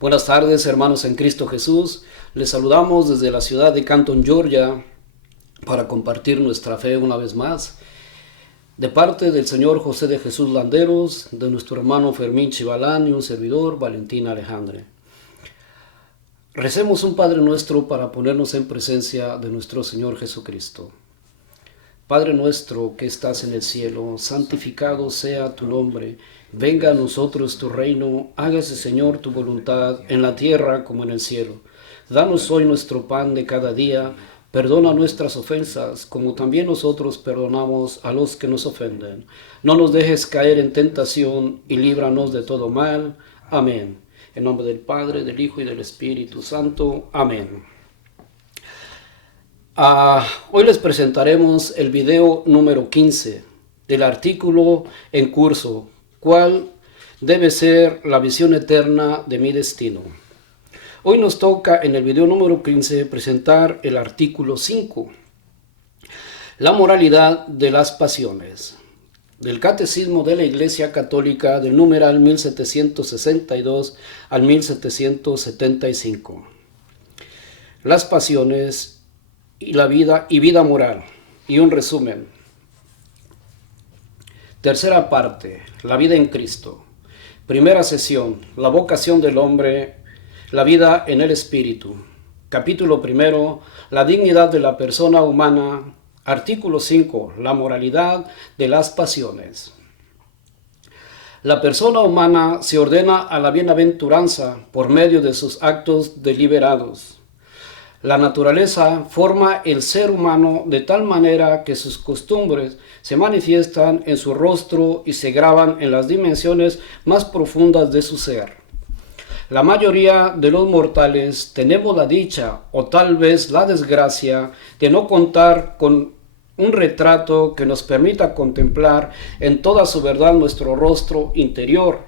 Buenas tardes, hermanos en Cristo Jesús. Les saludamos desde la ciudad de Canton, Georgia, para compartir nuestra fe una vez más. De parte del señor José de Jesús Landeros, de nuestro hermano Fermín Chivalán y un servidor, Valentín Alejandre. Recemos un Padre Nuestro para ponernos en presencia de nuestro Señor Jesucristo. Padre nuestro que estás en el cielo, santificado sea tu nombre. Venga a nosotros tu reino, hágase Señor tu voluntad en la tierra como en el cielo. Danos hoy nuestro pan de cada día, perdona nuestras ofensas como también nosotros perdonamos a los que nos ofenden. No nos dejes caer en tentación y líbranos de todo mal. Amén. En nombre del Padre, del Hijo y del Espíritu Santo. Amén. Hoy les presentaremos el video número 15 del artículo en curso, ¿cuál debe ser la visión eterna de mi destino? Hoy nos toca en el video número 15 presentar el artículo 5, la moralidad de las pasiones, del Catecismo de la Iglesia Católica del numeral 1762 al 1775. Las pasiones y la vida y vida moral. Y un resumen. Tercera parte, la vida en Cristo. Primera sesión, la vocación del hombre, la vida en el espíritu. Capítulo primero, la dignidad de la persona humana. Artículo 5, la moralidad de las pasiones. La persona humana se ordena a la bienaventuranza por medio de sus actos deliberados. La naturaleza forma el ser humano de tal manera que sus costumbres se manifiestan en su rostro y se graban en las dimensiones más profundas de su ser. La mayoría de los mortales tenemos la dicha o tal vez la desgracia de no contar con un retrato que nos permita contemplar en toda su verdad nuestro rostro interior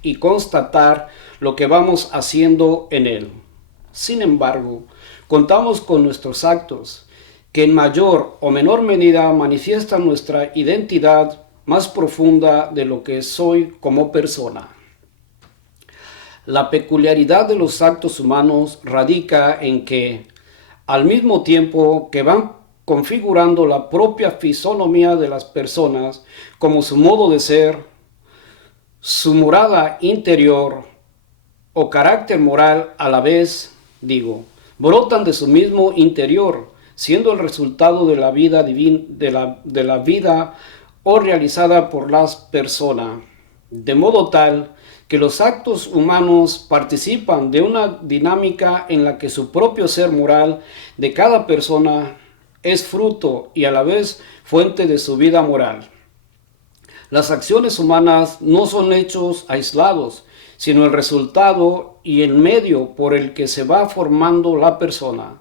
y constatar lo que vamos haciendo en él. Sin embargo, contamos con nuestros actos, que en mayor o menor medida manifiestan nuestra identidad más profunda de lo que soy como persona. La peculiaridad de los actos humanos radica en que, al mismo tiempo que van configurando la propia fisonomía de las personas, como su modo de ser, su morada interior o carácter moral a la vez, brotan de su mismo interior, siendo el resultado de la vida divina, de la vida o realizada por las personas, de modo tal que los actos humanos participan de una dinámica en la que su propio ser moral de cada persona es fruto y a la vez fuente de su vida moral. Las acciones humanas no son hechos aislados, sino el resultado y el medio por el que se va formando la persona,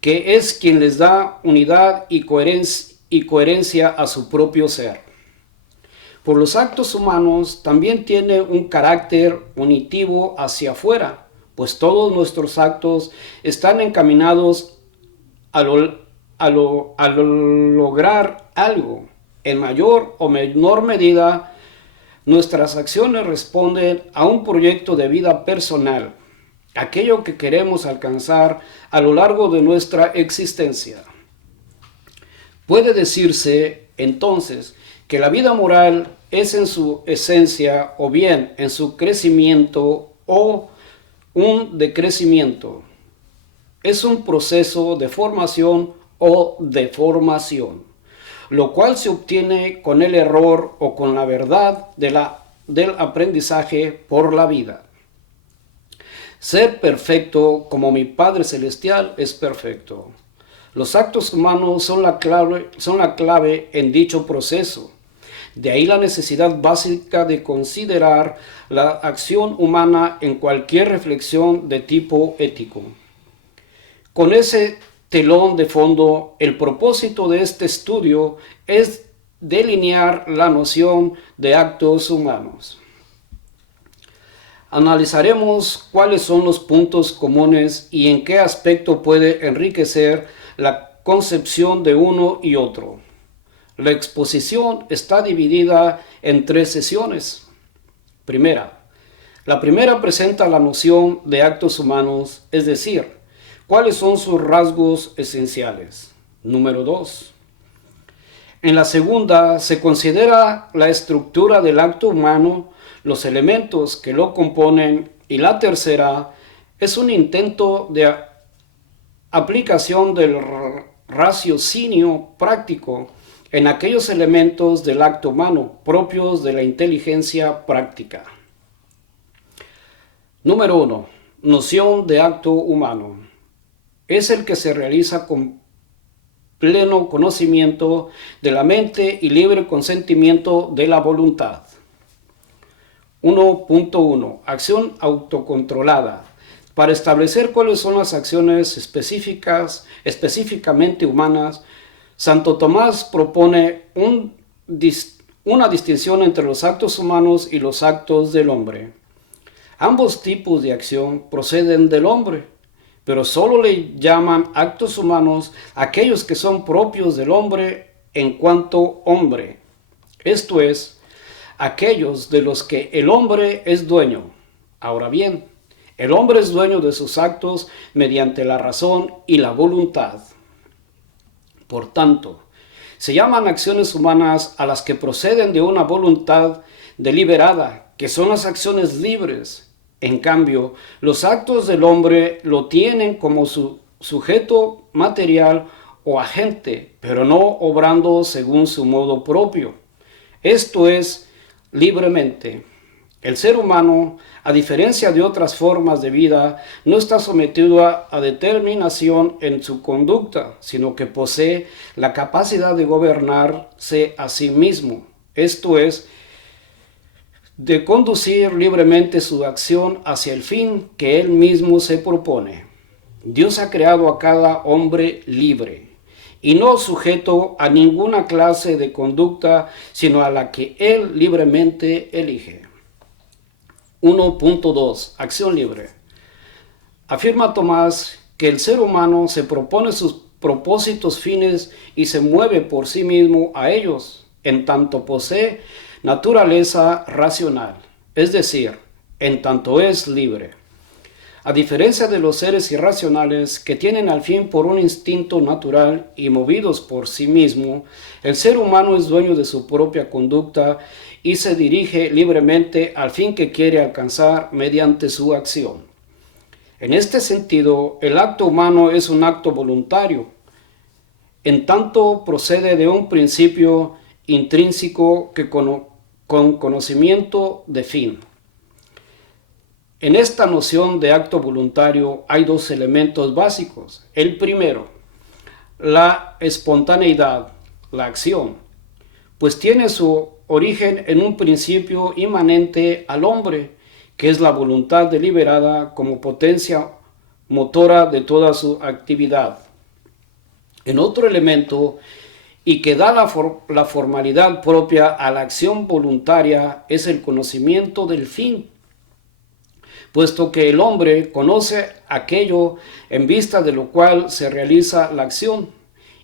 que es quien les da unidad y coherencia a su propio ser. Por los actos humanos también tiene un carácter unitivo hacia afuera, pues todos nuestros actos están encaminados a lograr algo. En mayor o menor medida, nuestras acciones responden a un proyecto de vida personal, aquello que queremos alcanzar a lo largo de nuestra existencia. Puede decirse, entonces, que la vida moral es en su esencia o bien en su crecimiento o un decrecimiento. Es un proceso de formación o deformación, lo cual se obtiene con el error o con la verdad del aprendizaje por la vida. Ser perfecto como mi Padre Celestial es perfecto. Los actos humanos son la clave en dicho proceso. De ahí la necesidad básica de considerar la acción humana en cualquier reflexión de tipo ético. Con ese telón de fondo, el propósito de este estudio es delinear la noción de actos humanos. Analizaremos cuáles son los puntos comunes y en qué aspecto puede enriquecer la concepción de uno y otro. La exposición está dividida en 3 sesiones. Primera, La primera presenta la noción de actos humanos, es decir, cuáles son sus rasgos esenciales. Número 2. En la segunda se considera la estructura del acto humano, los elementos que lo componen, y la tercera es un intento de aplicación del raciocinio práctico en aquellos elementos del acto humano propios de la inteligencia práctica. Número 1. Noción de acto humano. Es el que se realiza con pleno conocimiento de la mente y libre consentimiento de la voluntad. 1.1. Acción autocontrolada. Para establecer cuáles son las acciones específicamente humanas, Santo Tomás propone una distinción entre los actos humanos y los actos del hombre. Ambos tipos de acción proceden del hombre, pero solo le llaman actos humanos aquellos que son propios del hombre en cuanto hombre, esto es, aquellos de los que el hombre es dueño. Ahora bien, el hombre es dueño de sus actos mediante la razón y la voluntad. Por tanto, se llaman acciones humanas a las que proceden de una voluntad deliberada, que son las acciones libres. En cambio, los actos del hombre lo tienen como su sujeto material o agente, pero no obrando según su modo propio. Esto es, libremente. El ser humano, a diferencia de otras formas de vida, no está sometido a determinación en su conducta, sino que posee la capacidad de gobernarse a sí mismo. Esto es, de conducir libremente su acción hacia el fin que él mismo se propone. Dios ha creado a cada hombre libre y no sujeto a ninguna clase de conducta, sino a la que él libremente elige. 1.2. Acción libre. Afirma Tomás que el ser humano se propone sus propósitos fines y se mueve por sí mismo a ellos, en tanto posee naturaleza racional, es decir, en tanto es libre. A diferencia de los seres irracionales que tienen al fin por un instinto natural y movidos por sí mismo, el ser humano es dueño de su propia conducta y se dirige libremente al fin que quiere alcanzar mediante su acción. En este sentido, el acto humano es un acto voluntario, en tanto procede de un principio intrínseco que con conocimiento de fin. En esta noción de acto voluntario hay dos elementos básicos. El primero, la espontaneidad, la acción, pues tiene su origen en un principio inmanente al hombre, que es la voluntad deliberada como potencia motora de toda su actividad. En otro elemento, y que da la formalidad propia a la acción voluntaria, es el conocimiento del fin, puesto que el hombre conoce aquello en vista de lo cual se realiza la acción,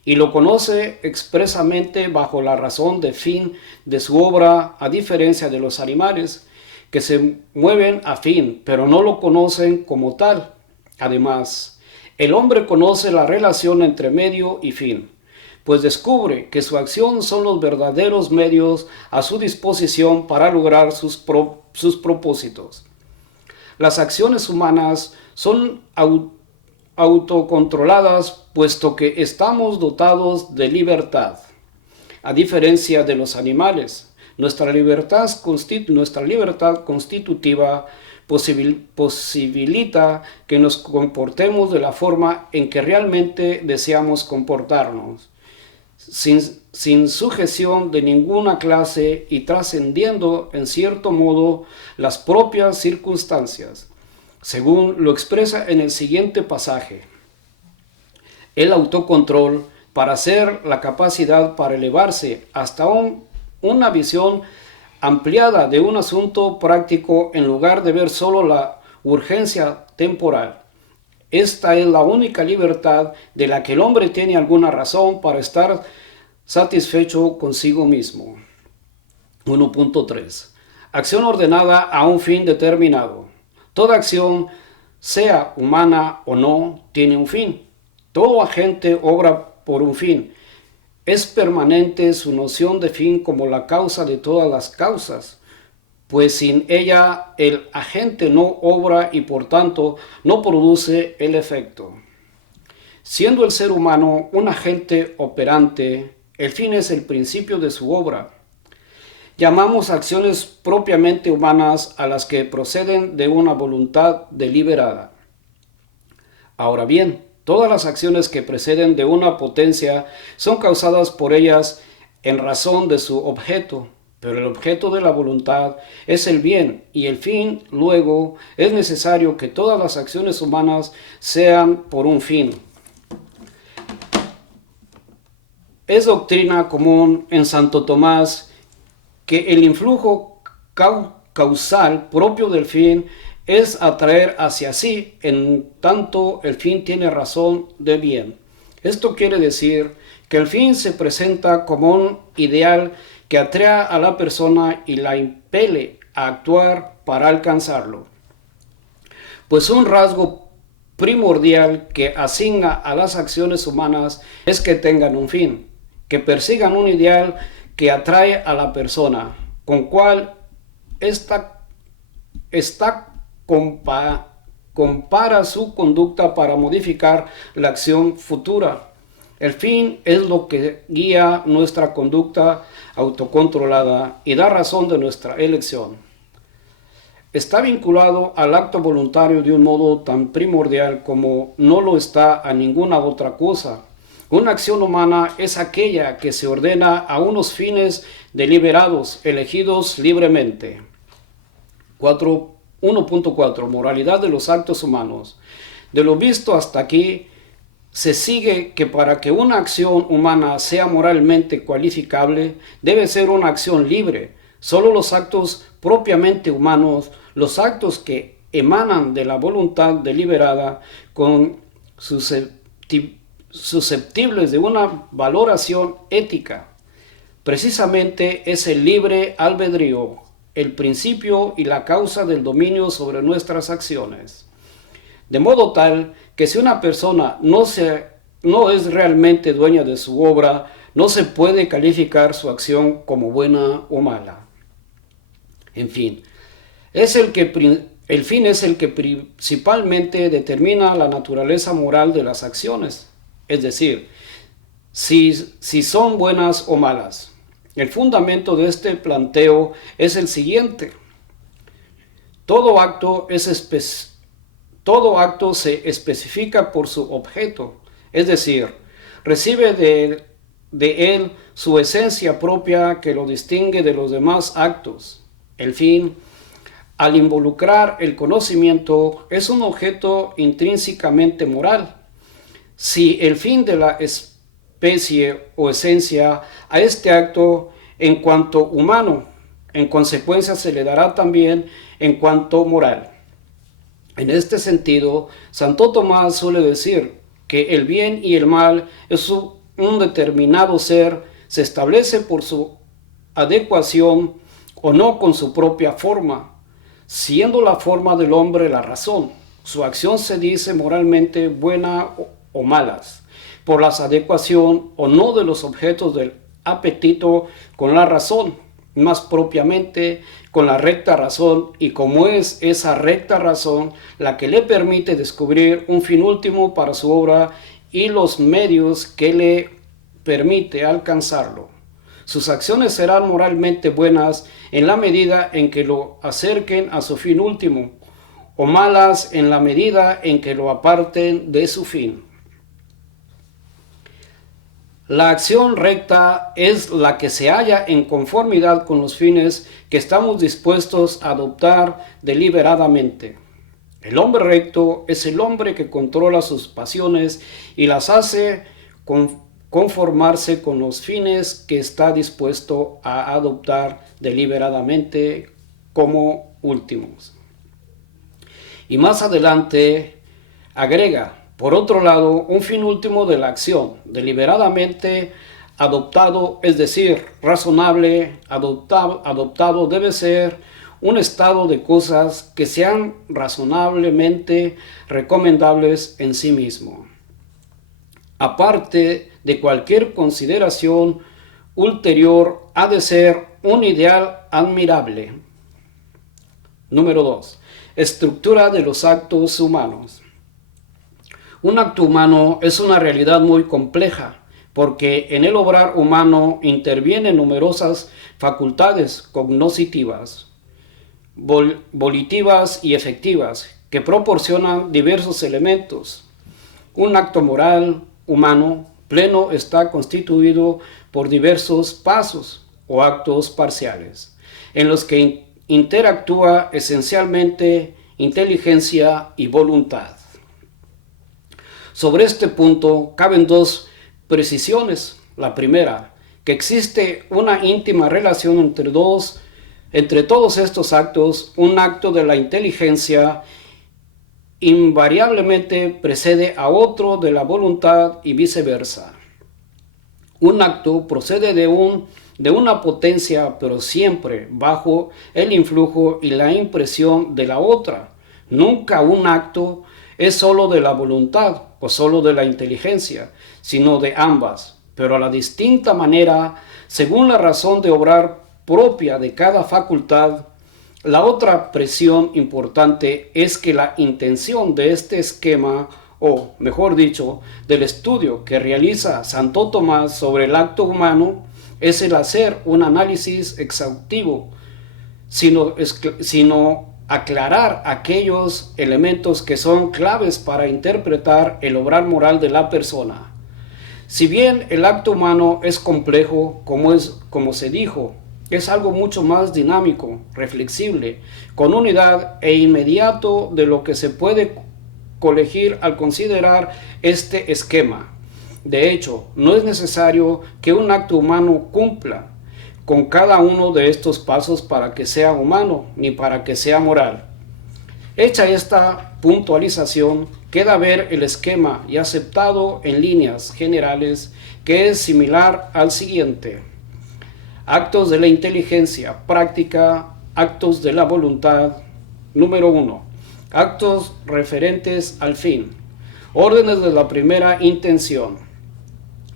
y lo conoce expresamente bajo la razón de fin de su obra, a diferencia de los animales, que se mueven a fin, pero no lo conocen como tal. Además, el hombre conoce la relación entre medio y fin, pues descubre que su acción son los verdaderos medios a su disposición para lograr sus propósitos. Las acciones humanas son autocontroladas, puesto que estamos dotados de libertad. A diferencia de los animales, nuestra libertad constitutiva posibilita que nos comportemos de la forma en que realmente deseamos comportarnos, sin sujeción de ninguna clase y trascendiendo en cierto modo las propias circunstancias, según lo expresa en el siguiente pasaje. El autocontrol para ser la capacidad para elevarse hasta una visión ampliada de un asunto práctico en lugar de ver solo la urgencia temporal. Esta es la única libertad de la que el hombre tiene alguna razón para estar satisfecho consigo mismo. 1.3. acción ordenada a un fin determinado. Toda acción, sea humana o no, tiene un fin. Todo agente obra por un fin. Es permanente su noción de fin como la causa de todas las causas, pues sin ella el agente no obra y por tanto no produce el efecto. Siendo el ser humano un agente operante, el fin es el principio de su obra. Llamamos acciones propiamente humanas a las que proceden de una voluntad deliberada. Ahora bien, todas las acciones que preceden de una potencia son causadas por ellas en razón de su objeto, pero el objeto de la voluntad es el bien y el fin. Luego es necesario que todas las acciones humanas sean por un fin. Es doctrina común en Santo Tomás que el influjo causal propio del fin es atraer hacia sí, en tanto el fin tiene razón de bien. Esto quiere decir que el fin se presenta como un ideal que atrae a la persona y la impele a actuar para alcanzarlo. Pues un rasgo primordial que asigna a las acciones humanas es que tengan un fin, que persigan un ideal que atrae a la persona, con cual compara su conducta para modificar la acción futura. El fin es lo que guía nuestra conducta autocontrolada y da razón de nuestra elección. Está vinculado al acto voluntario de un modo tan primordial como no lo está a ninguna otra cosa. Una acción humana es aquella que se ordena a unos fines deliberados, elegidos libremente. 1.4. Moralidad de los actos humanos. De lo visto hasta aquí, se sigue que para que una acción humana sea moralmente cualificable, debe ser una acción libre. Solo los actos propiamente humanos, los actos que emanan de la voluntad deliberada, con susceptibles de una valoración ética, precisamente es el libre albedrío, el principio y la causa del dominio sobre nuestras acciones. De modo tal que si una persona no es realmente dueña de su obra, no se puede calificar su acción como buena o mala. En fin, el fin es el que principalmente determina la naturaleza moral de las acciones, es decir, si son buenas o malas. El fundamento de este planteo es el siguiente: todo acto se especifica por su objeto, es decir, recibe de él su esencia propia que lo distingue de los demás actos. El fin, al involucrar el conocimiento, es un objeto intrínsecamente moral. Si el fin de la especie o esencia a este acto en cuanto humano, en consecuencia se le dará también en cuanto moral. En este sentido, Santo Tomás suele decir que el bien y el mal es un determinado ser, se establece por su adecuación o no con su propia forma, siendo la forma del hombre la razón. Su acción se dice moralmente buena o malas, por la adecuación o no de los objetos del apetito con la razón, más propiamente con la recta razón, y como es esa recta razón la que le permite descubrir un fin último para su obra y los medios que le permite alcanzarlo. Sus acciones serán moralmente buenas en la medida en que lo acerquen a su fin último, o malas en la medida en que lo aparten de su fin. La acción recta es la que se halla en conformidad con los fines que estamos dispuestos a adoptar deliberadamente. El hombre recto es el hombre que controla sus pasiones y las hace conformarse con los fines que está dispuesto a adoptar deliberadamente como últimos. Y más adelante agrega: por otro lado, un fin último de la acción, deliberadamente adoptado, es decir, razonable, adoptado debe ser un estado de cosas que sean razonablemente recomendables en sí mismo, aparte de cualquier consideración ulterior, ha de ser un ideal admirable. Número 2. Estructura de los actos humanos. Un acto humano es una realidad muy compleja, porque en el obrar humano intervienen numerosas facultades cognoscitivas, volitivas y efectivas, que proporcionan diversos elementos. Un acto moral humano pleno está constituido por diversos pasos o actos parciales, en los que interactúa esencialmente inteligencia y voluntad. Sobre este punto caben dos precisiones. La primera, que existe una íntima relación entre todos estos actos. Un acto de la inteligencia invariablemente precede a otro de la voluntad y viceversa. Un acto procede de una potencia, pero siempre bajo el influjo y la impresión de la otra. Nunca un acto es sólo de la voluntad o sólo de la inteligencia, sino de ambas, pero a la distinta manera, según la razón de obrar propia de cada facultad. La otra presión importante es que la intención de este esquema, o mejor dicho, del estudio que realiza Santo Tomás sobre el acto humano, es el hacer un análisis exhaustivo, sino aclarar aquellos elementos que son claves para interpretar el obrar moral de la persona. Si bien el acto humano es complejo, como se dijo, es algo mucho más dinámico, reflexible, con unidad e inmediato de lo que se puede colegir al considerar este esquema. De hecho, no es necesario que un acto humano cumpla con cada uno de estos pasos para que sea humano, ni para que sea moral. Hecha esta puntualización, queda ver el esquema y aceptado en líneas generales, que es similar al siguiente: actos de la inteligencia práctica, actos de la voluntad. Número 1. Actos referentes al fin. Órdenes de la primera intención.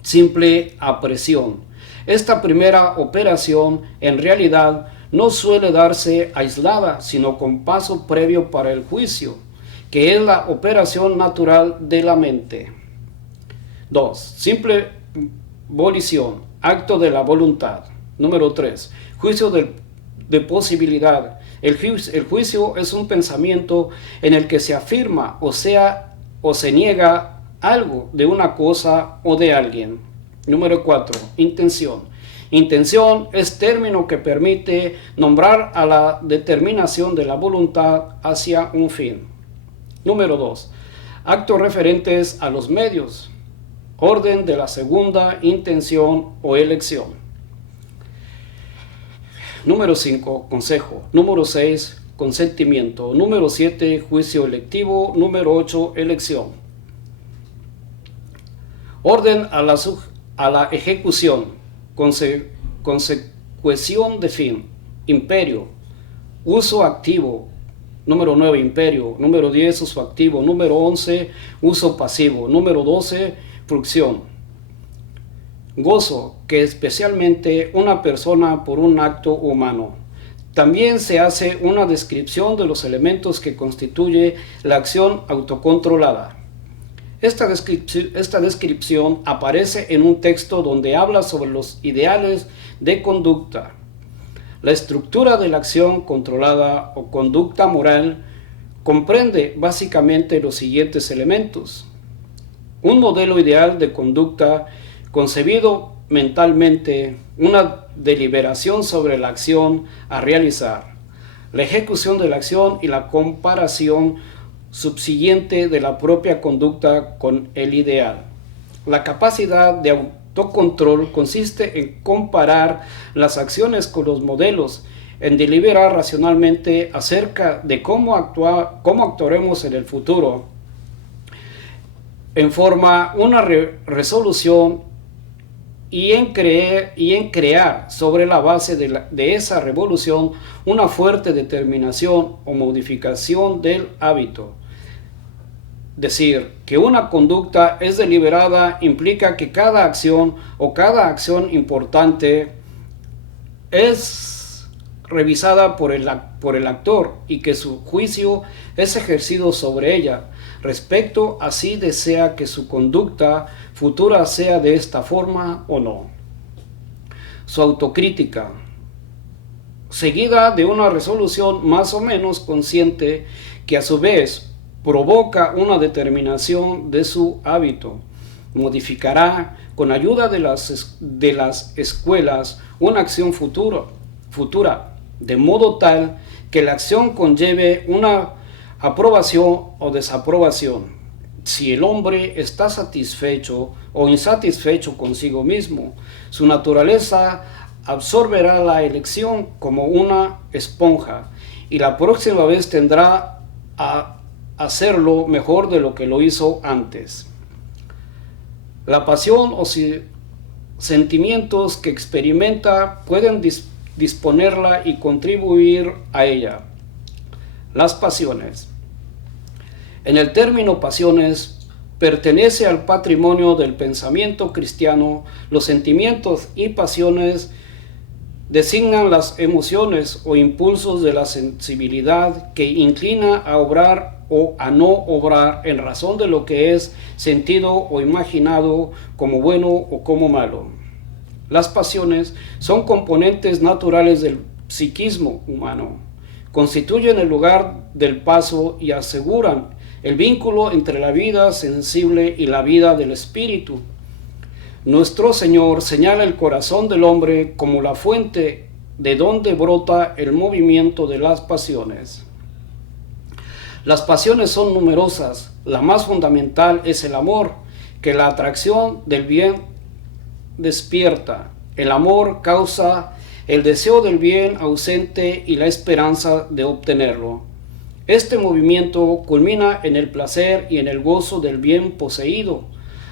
Simple apreciación. Esta primera operación en realidad no suele darse aislada, sino con paso previo para el juicio, que es la operación natural de la mente. 2. Simple volición. Acto de la voluntad. Número 3. Juicio de posibilidad. El juicio es un pensamiento en el que se afirma o se niega algo de una cosa o de alguien. Número 4. Intención. Intención es término que permite nombrar a la determinación de la voluntad hacia un fin. Número 2. Actos referentes a los medios. Orden de la segunda intención o elección. Número 5, consejo. Número 6, consentimiento. Número 7, juicio electivo. Número 8, elección. Orden a la ejecución. Consecución de fin. Imperio. Uso activo. Número 9, imperio. Número 10, uso activo. Número 11, uso pasivo. Número 12, frucción. Gozo, que especialmente una persona por un acto humano. También se hace una descripción de los elementos que constituye la acción autocontrolada. Esta descripción aparece en un texto donde habla sobre los ideales de conducta. La estructura de la acción controlada o conducta moral comprende básicamente los siguientes elementos: un modelo ideal de conducta concebido mentalmente, una deliberación sobre la acción a realizar, la ejecución de la acción y la comparación subsiguiente de la propia conducta con el ideal. La capacidad de autocontrol consiste en comparar las acciones con los modelos, en deliberar racionalmente acerca de cómo actuaremos en el futuro, en forma una resolución y en crear sobre la base de esa revolución una fuerte determinación o modificación del hábito. Decir que una conducta es deliberada implica que cada acción o cada acción importante es revisada por el actor y que su juicio es ejercido sobre ella. Respecto a si desea que su conducta futura sea de esta forma o no. Su autocrítica, seguida de una resolución más o menos consciente que a su vez provoca una determinación de su hábito, modificará con ayuda de las escuelas una acción futura, de modo tal que la acción conlleve una aprobación o desaprobación, si el hombre está satisfecho o insatisfecho consigo mismo. Su naturaleza absorberá la elección como una esponja y la próxima vez tendrá a hacerlo mejor de lo que lo hizo antes. La pasión o sentimientos que experimenta pueden disponerla y contribuir a ella. Las pasiones. En el término pasiones pertenece al patrimonio del pensamiento cristiano. Los sentimientos y pasiones designan las emociones o impulsos de la sensibilidad que inclina a obrar o a no obrar en razón de lo que es sentido o imaginado como bueno o como malo. Las pasiones son componentes naturales del psiquismo humano, constituyen el lugar del paso y aseguran el vínculo entre la vida sensible y la vida del espíritu. Nuestro Señor señala el corazón del hombre como la fuente de donde brota el movimiento de las pasiones. Las pasiones son numerosas. La más fundamental es el amor, que la atracción del bien despierta. El amor causa el deseo del bien ausente y la esperanza de obtenerlo. Este movimiento culmina en el placer y en el gozo del bien poseído.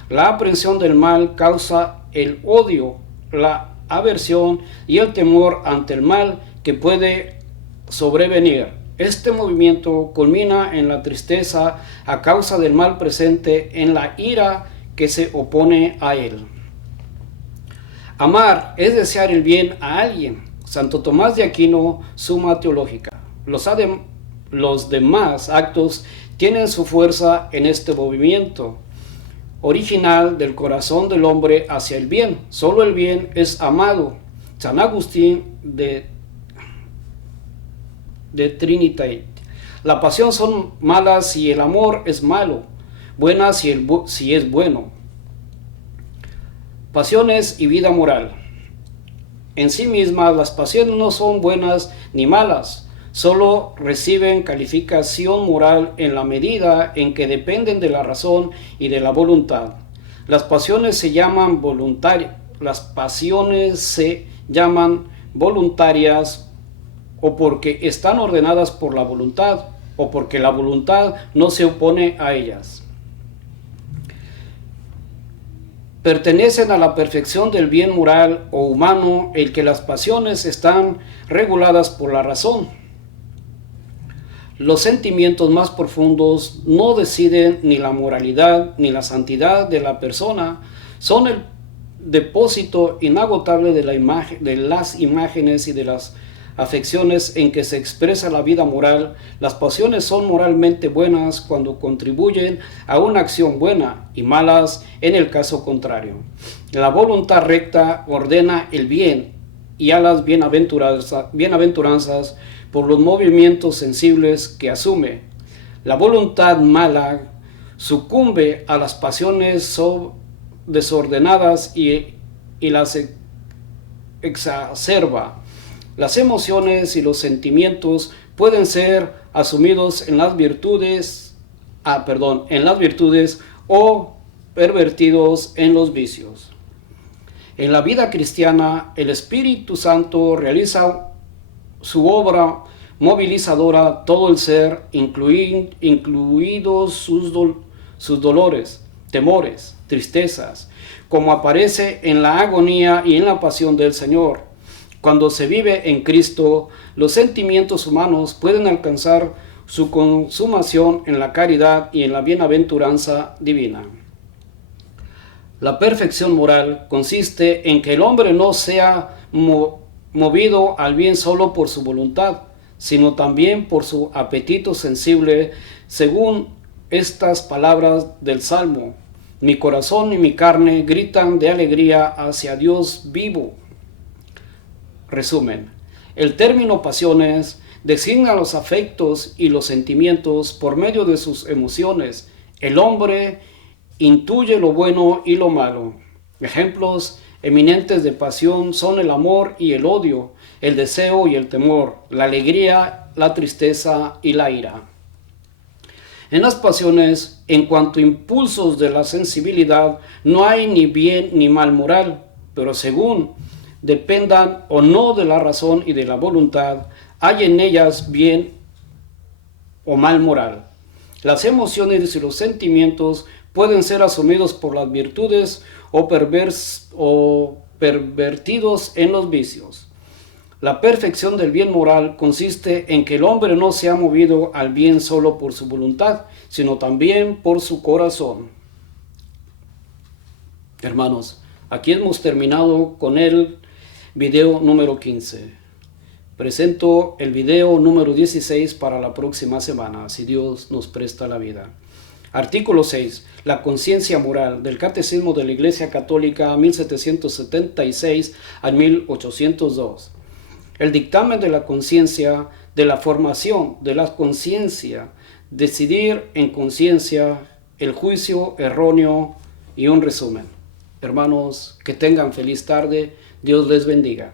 La aprehensión del mal causa el odio, la aversión y el temor ante el mal que puede sobrevenir. Este movimiento culmina en la tristeza a causa del mal presente, en la ira que se opone a él. Amar es desear el bien a alguien. Santo Tomás de Aquino, Suma Teológica. Los demás actos tienen su fuerza en este movimiento original del corazón del hombre hacia el bien. Solo el bien es amado. San Agustín de Trinitate. La pasión son malas si el amor es malo, buenas si es bueno. Pasiones y vida moral. En sí mismas las pasiones no son buenas ni malas, solo reciben calificación moral en la medida en que dependen de la razón y de la voluntad. Las pasiones se llaman voluntarias o porque están ordenadas por la voluntad o porque la voluntad no se opone a ellas. Pertenecen a la perfección del bien moral o humano el que las pasiones están reguladas por la razón. Los sentimientos más profundos no deciden ni la moralidad ni la santidad de la persona, son el depósito inagotable de las imágenes y de las afecciones en que se expresa la vida moral. Las pasiones son moralmente buenas cuando contribuyen a una acción buena y malas en el caso contrario. La voluntad recta ordena el bien y a las bienaventuranzas por los movimientos sensibles que asume. La voluntad mala sucumbe a las pasiones desordenadas y las exacerba. Las emociones y los sentimientos pueden ser asumidos en las virtudes o pervertidos en los vicios. En la vida cristiana, el Espíritu Santo realiza su obra movilizadora todo el ser, incluidos sus dolores. temores, tristezas, como aparece en la agonía y en la pasión del Señor. Cuando se vive en Cristo, los sentimientos humanos pueden alcanzar su consumación en la caridad y en la bienaventuranza divina. La perfección moral consiste en que el hombre no sea movido al bien solo por su voluntad, sino también por su apetito sensible, según estas palabras del Salmo: mi corazón y mi carne gritan de alegría hacia Dios vivo. Resumen: el término pasiones designa los afectos y los sentimientos por medio de sus emociones. El hombre intuye lo bueno y lo malo. Ejemplos eminentes de pasión son el amor y el odio, el deseo y el temor, la alegría, la tristeza y la ira. En las pasiones, en cuanto a impulsos de la sensibilidad, no hay ni bien ni mal moral, pero según dependan o no de la razón y de la voluntad, hay en ellas bien o mal moral. Las emociones y los sentimientos pueden ser asumidos por las virtudes o pervertidos en los vicios. La perfección del bien moral consiste en que el hombre no sea movido al bien solo por su voluntad, sino también por su corazón. Hermanos, aquí hemos terminado con el video número 15. Presento el video número 16 para la próxima semana, si Dios nos presta la vida. Artículo 6. La conciencia moral, del Catecismo de la Iglesia Católica 1776 a 1802. El dictamen de la conciencia, de la formación de la conciencia, decidir en conciencia, el juicio erróneo y un resumen. Hermanos, que tengan feliz tarde. Dios les bendiga.